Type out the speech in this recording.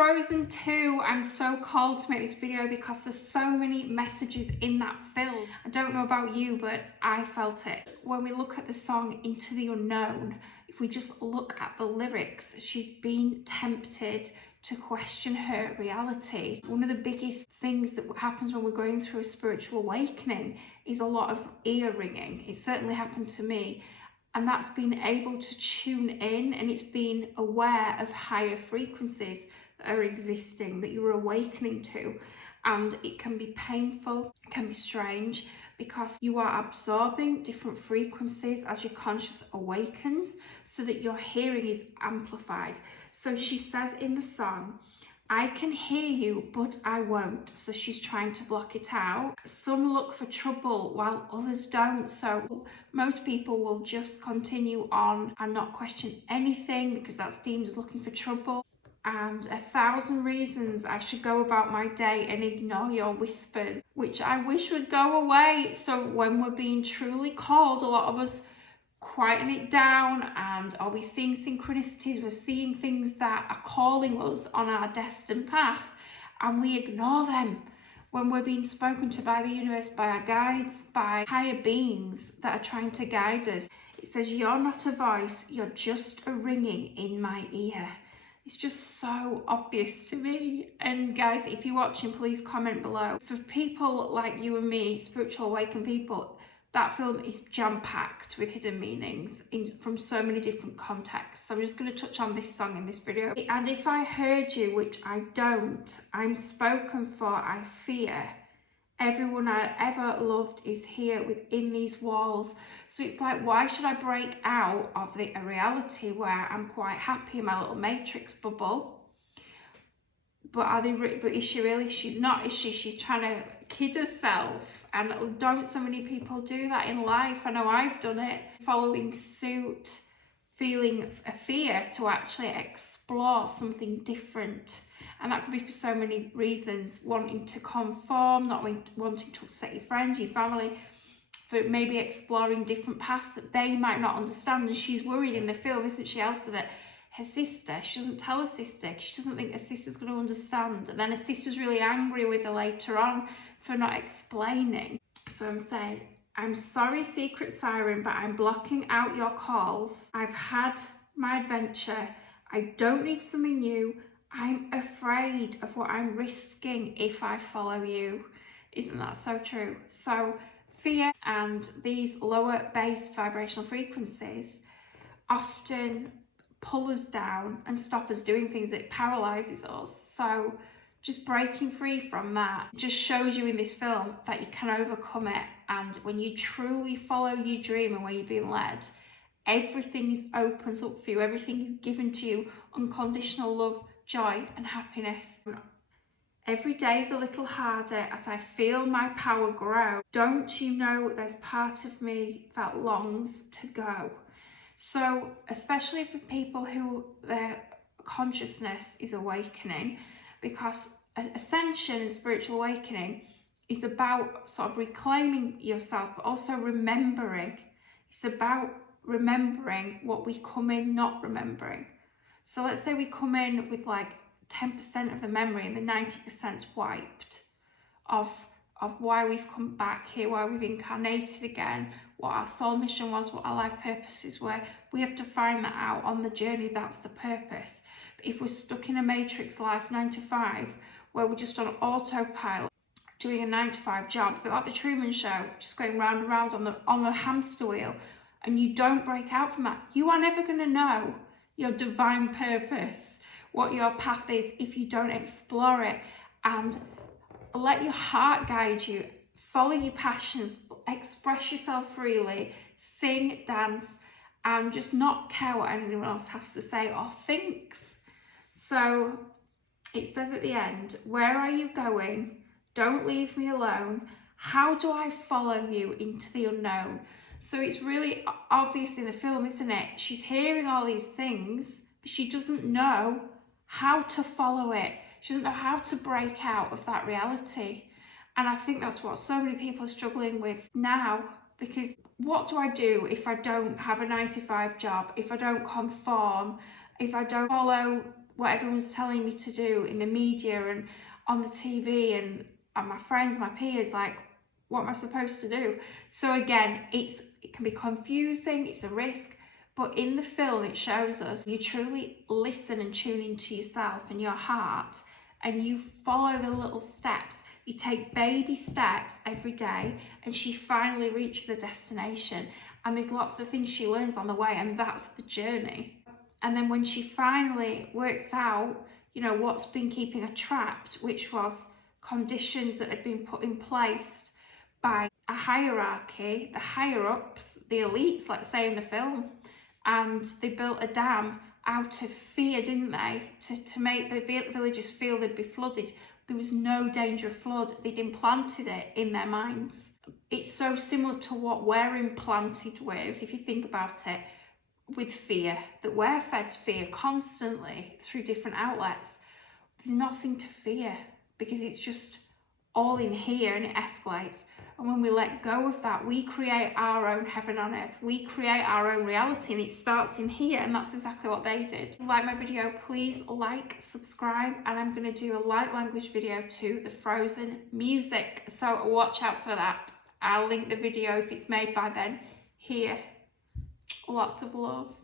Frozen 2, I'm so called to make this video because there's so many messages in that film. I don't know about you, but I felt it. When we look at the song Into the Unknown, if we just look at the lyrics, she's been tempted to question her reality. One of the biggest things that happens when we're going through a spiritual awakening is a lot of ear ringing. It certainly happened to me. And that's being able to tune in, and it's being aware of higher frequencies that are existing, that you're awakening to. And it can be painful, it can be strange, because you are absorbing different frequencies as your conscious awakens, so that your hearing is amplified. So she says in the song, I can hear you, but I won't. So she's trying to block it out. Some look for trouble while others don't. So most people will just continue on and not question anything because that's deemed as looking for trouble. And 1,000 reasons I should go about my day and ignore your whispers, which I wish would go away. So when we're being truly called, a lot of us quieten it down, and are we seeing synchronicities? We're seeing things that are calling us on our destined path, and we ignore them when we're being spoken to by the universe, by our guides, by higher beings that are trying to guide us. It says, you're not a voice, you're just a ringing in my ear. It's just so obvious to me. And guys, if you're watching, please comment below. For people like you and me, spiritual awakened people, that film is jam-packed with hidden meanings from so many different contexts. So I'm just going to touch on this song in this video. And if I heard you, which I don't, I'm spoken for, I fear. Everyone I ever loved is here within these walls. So it's like, why should I break out of a reality where I'm quite happy in my little matrix bubble? But is she really? She's not, is she? She's trying to kid herself. And don't so many people do that in life? I know I've done it. Following suit, feeling a fear to actually explore something different. And that could be for so many reasons. Wanting to conform, not wanting to upset your friends, your family, for maybe exploring different paths that they might not understand. And she's worried in the film, isn't she, Elsa, that her sister, she doesn't tell her sister, she doesn't think her sister's going to understand. And then her sister's really angry with her later on for not explaining. So I'm saying, I'm sorry, secret siren, but I'm blocking out your calls. I've had my adventure. I don't need something new. I'm afraid of what I'm risking if I follow you. Isn't that so true? So fear and these lower base vibrational frequencies often pull us down and stop us doing things. That paralyzes us. So just breaking free from that just shows you in this film that you can overcome it. And when you truly follow your dream and when you're being led, everything opens up for you. Everything is given to you. Unconditional love, joy and happiness. Every day is a little harder as I feel my power grow. Don't you know there's part of me that longs to go? So especially for people who their consciousness is awakening, because ascension and spiritual awakening is about sort of reclaiming yourself, but also remembering. It's about remembering what we come in not remembering. So let's say we come in with like 10% of the memory and the 90%'s wiped of why we've come back here, why we've incarnated again, what our soul mission was, what our life purposes were. We have to find that out on the journey. That's the purpose. But if we're stuck in a matrix life, 9 to 5, where we're just on autopilot, doing a 9 to 5 job, but like the Truman Show, just going round and round on the hamster wheel, and you don't break out from that, you are never going to know your divine purpose, what your path is, if you don't explore it. And let your heart guide you. Follow your passions. Express yourself freely. Sing, dance, and just not care what anyone else has to say or thinks. So it says at the end, where are you going? Don't leave me alone. How do I follow you into the unknown? So it's really obvious in the film, isn't it? She's hearing all these things, but she doesn't know how to follow it. She doesn't know how to break out of that reality. And I think that's what so many people are struggling with now, because what do I do if I don't have a 9 to 5 job, if I don't conform, if I don't follow what everyone's telling me to do in the media and on the TV and my friends, my peers, like, what am I supposed to do? So again, it can be confusing, it's a risk, but in the film it shows us you truly listen and tune into yourself and your heart, and you follow the little steps. You take baby steps every day, and she finally reaches a destination, and there's lots of things she learns on the way, and that's the journey. And then when she finally works out, you know, what's been keeping her trapped, which was conditions that had been put in place by a hierarchy, the higher ups, the elites, let's say in the film, and they built a dam out of fear, didn't they, to make the villagers feel they'd be flooded. There was no danger of flood. They'd implanted it in their minds. It's so similar to what we're implanted with, if you think about it, with fear, that we're fed fear constantly through different outlets. There's nothing to fear because it's just all in here, and it escalates. And when we let go of that, we create our own heaven on earth. We create our own reality, and it starts in here, and that's exactly what they did. If you like my video, please like, subscribe, and I'm going to do a light language video to the Frozen music, so watch out for that. I'll link the video if it's made by then here. Lots of love.